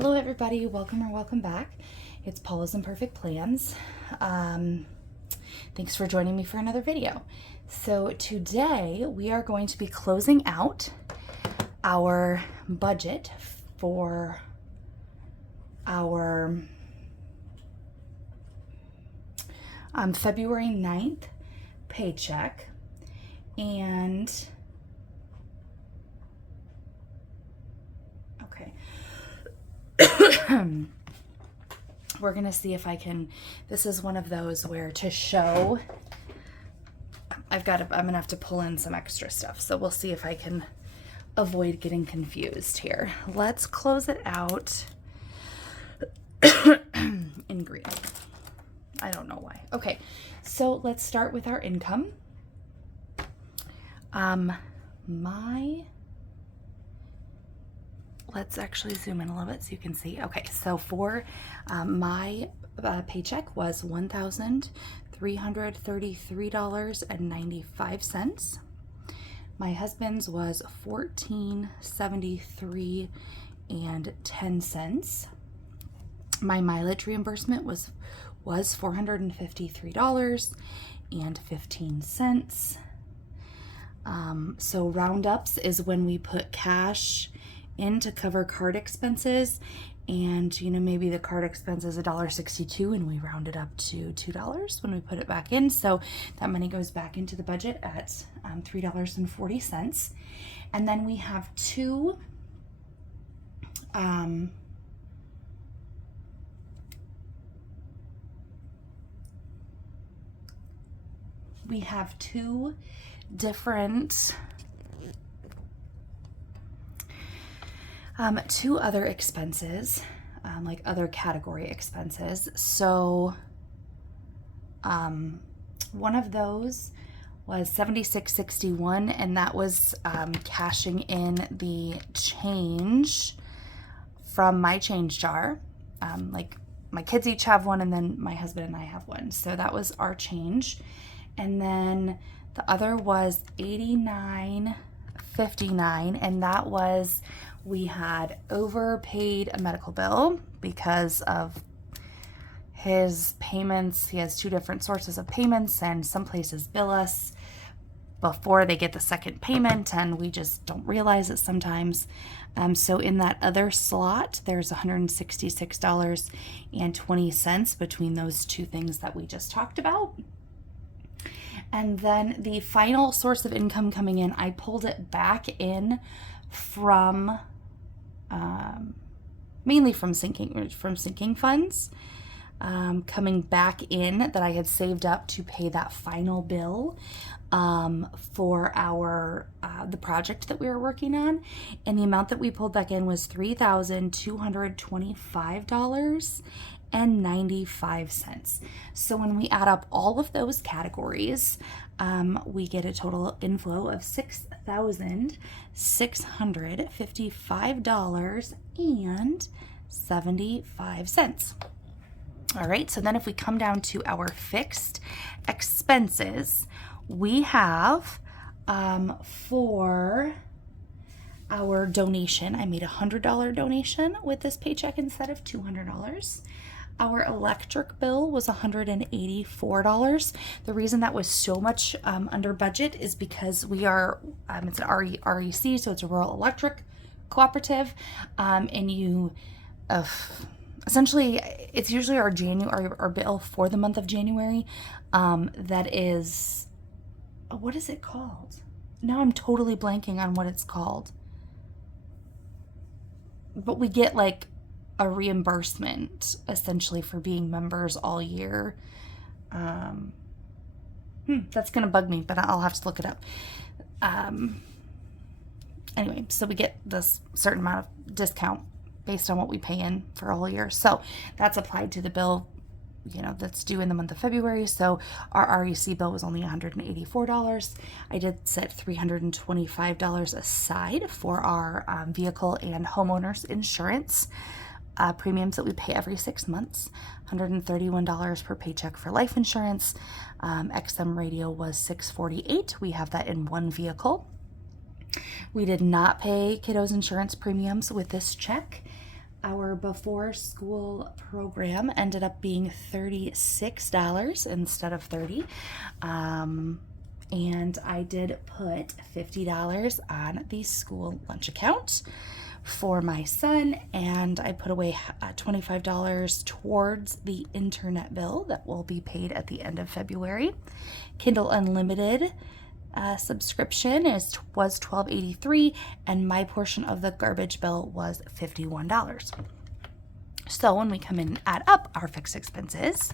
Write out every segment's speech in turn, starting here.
Hello everybody, welcome or welcome back. It's Paula's Imperfect Plans. Thanks for joining me for another video. So today we are going to be closing out our budget for our February 9th paycheck, and we're gonna see if I can, this is one of those where to show, I'm gonna have to pull in some extra stuff. So we'll see if I can avoid getting confused here. Let's close it out in green. I don't know why. Okay, so let's start with our income. Let's actually zoom in a little bit so you can see. Okay, so for my paycheck was $1,333.95. My husband's was $1473.10. My mileage reimbursement was $453.15. So roundups is when we put cash in to cover card expenses, and maybe the card expense is $1.62 and we round it up to $2 when we put it back in, so that money goes back into the budget at $3.40. And then we have two different two other expenses, like other category expenses. So one of those was $76.61, and that was cashing in the change from my change jar. Like my kids each have one, and then my husband and I have one. So that was our change. And then the other was $89.59, and that was, we had overpaid a medical bill because of his payments. He has two different sources of payments, and some places bill us before they get the second payment, and we just don't realize it sometimes. So in that other slot, there's $166.20 between those two things that we just talked about. And then the final source of income coming in, I pulled it back in from mainly from sinking funds, coming back in that I had saved up to pay that final bill for our the project that we were working on, and the amount that we pulled back in was $3,225.95. So when we add up all of those categories, we get a total inflow of $6,655.75. All right, so then if we come down to our fixed expenses, we have for our donation, I made a $100 donation with this paycheck instead of $200. Our electric bill was $184. The reason that was so much under budget is because we are, it's an REC, so it's a rural electric cooperative, and you, essentially, it's usually our bill for the month of January, that is, what is it called? Now I'm totally blanking on what it's called. But we get like a reimbursement essentially for being members all year. That's gonna bug me, but I'll have to look it up. Anyway, so we get this certain amount of discount based on what we pay in for a whole year. So that's applied to the bill, that's due in the month of February. So our REC bill was only $184. I did set $325 aside for our vehicle and homeowners insurance premiums that we pay every 6 months. $131 per paycheck for life insurance. XM radio was $648. We have that in one vehicle. We did not pay kiddos insurance premiums with this check. Our before school program ended up being $36 instead of $30. And I did put $50 on the school lunch account for my son, and I put away $25 towards the internet bill that will be paid at the end of February. Kindle Unlimited subscription was $12.83, and my portion of the garbage bill was $51. So when we come in and add up our fixed expenses,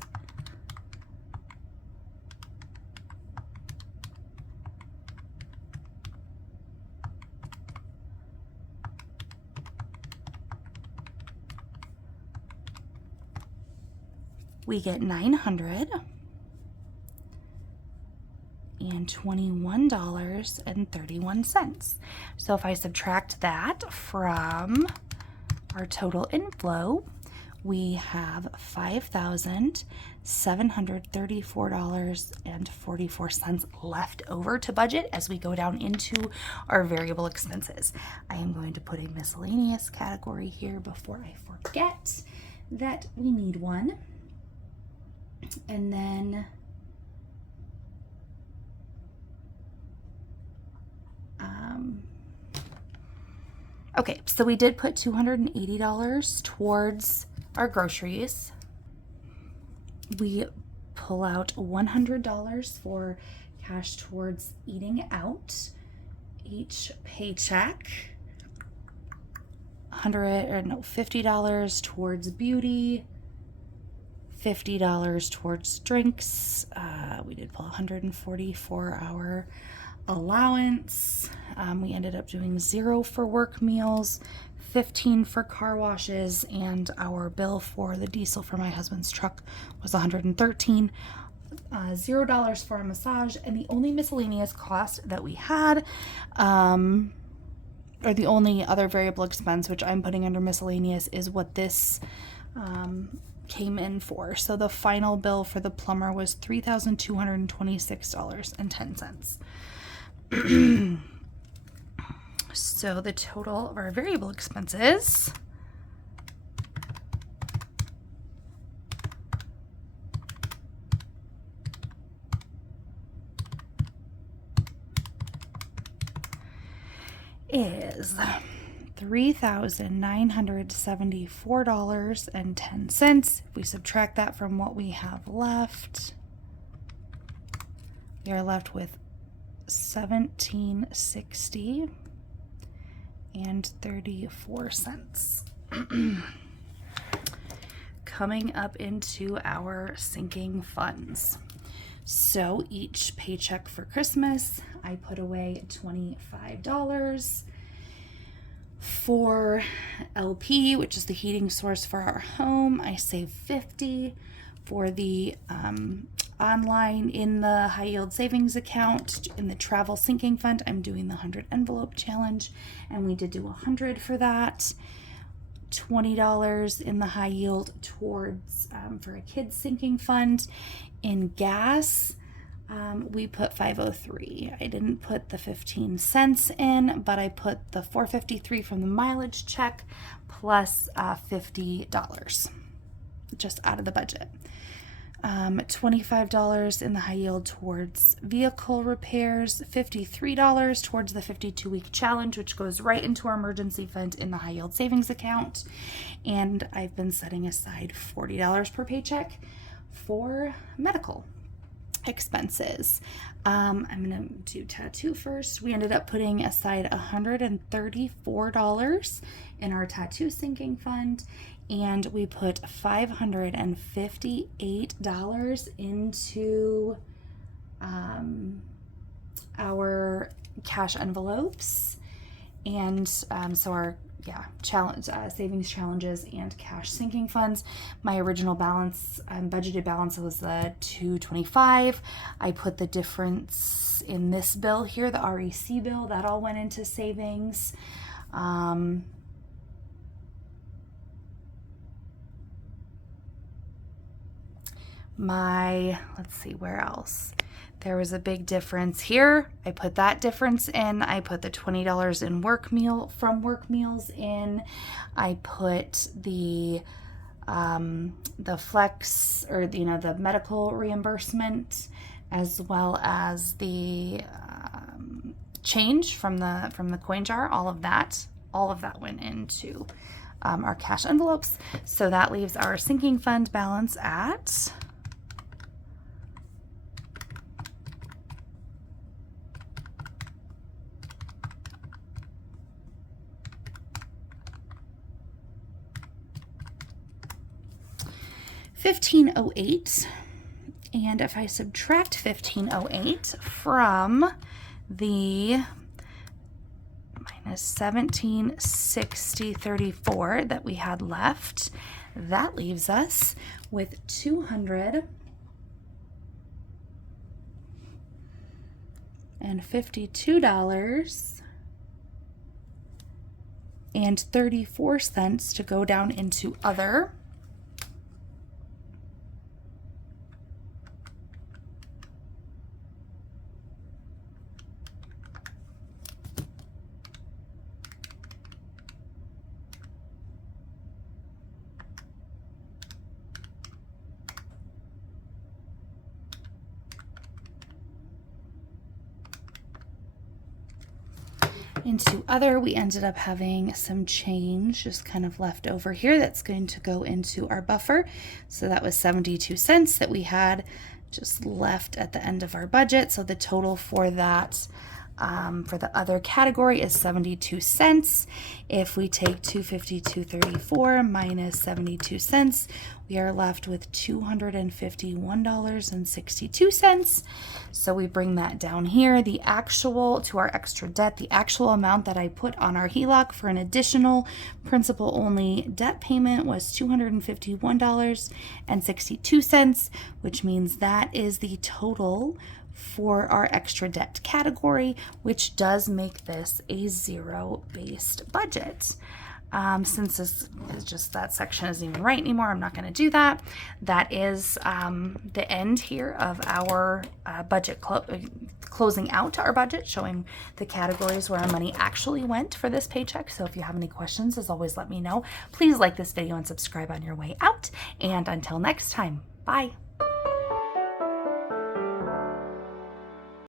we get $921.31. So if I subtract that from our total inflow, we have $5,734.44 left over to budget as we go down into our variable expenses. I am going to put a miscellaneous category here before I forget that we need one. And then okay, so we did put $280 towards our groceries. We pull out $100 for cash towards eating out each paycheck. $50 towards beauty, $50 towards drinks. We did pull $140 for our allowance. We ended up doing $0 for work meals, $15 for car washes, and our bill for the diesel for my husband's truck was $113. $0 for a massage, and the only miscellaneous cost that we had, or the only other variable expense, which I'm putting under miscellaneous, is what this came in for. So the final bill for the plumber was $3,226.10. So the total of our variable expenses is $3,974.10. If we subtract that from what we have left, we are left with $17.60 and 34 cents. Coming up into our sinking funds. So each paycheck for Christmas, I put away $25 for LP, which is the heating source for our home. I save $50 for the online in the high yield savings account. In the travel sinking fund, I'm doing the 100 envelope challenge, and we did do 100 for that. $20 in the high yield towards for a kids sinking fund. In gas, we put $5.03. I didn't put the 15 cents in, but I put the $4.53 from the mileage check plus $50 just out of the budget. $25 in the high yield towards vehicle repairs, $53 towards the 52-week challenge, which goes right into our emergency fund in the high yield savings account. And I've been setting aside $40 per paycheck for medical expenses. I'm gonna do tattoo first. We ended up putting aside $134 in our tattoo sinking fund, and we put $558 into our cash envelopes, and so our challenge, savings challenges and cash sinking funds. My original balance, budgeted balance, was $225. I put the difference in this bill here, the REC bill, that all went into savings. Let's see, where else? There was a big difference here. I put that difference in. I put the $20 in work meals in. I put the flex, or the medical reimbursement, as well as the change from the coin jar. All of that went into our cash envelopes. So that leaves our sinking fund balance at $1,508. And if I subtract $1,508 from the minus $1,760.34 that we had left, that leaves us with $252.34 to go down into other. Into other, we ended up having some change just kind of left over here that's going to go into our buffer. So that was 72 cents that we had just left at the end of our budget. So the total for that, for the other category, is 72 cents. If we take 252.34 minus 72 cents, we are left with $251.62. So we bring that down here. The actual, to our extra debt, the actual amount that I put on our HELOC for an additional principal only debt payment was $251.62, which means that is the total for our extra debt category, which does make this a zero-based budget. Since this is just, that section isn't even right anymore, I'm not going to do that. That is the end here of our budget, closing out our budget, showing the categories where our money actually went for this paycheck. So if you have any questions, as always, let me know. Please like this video and subscribe on your way out. And until next time, bye.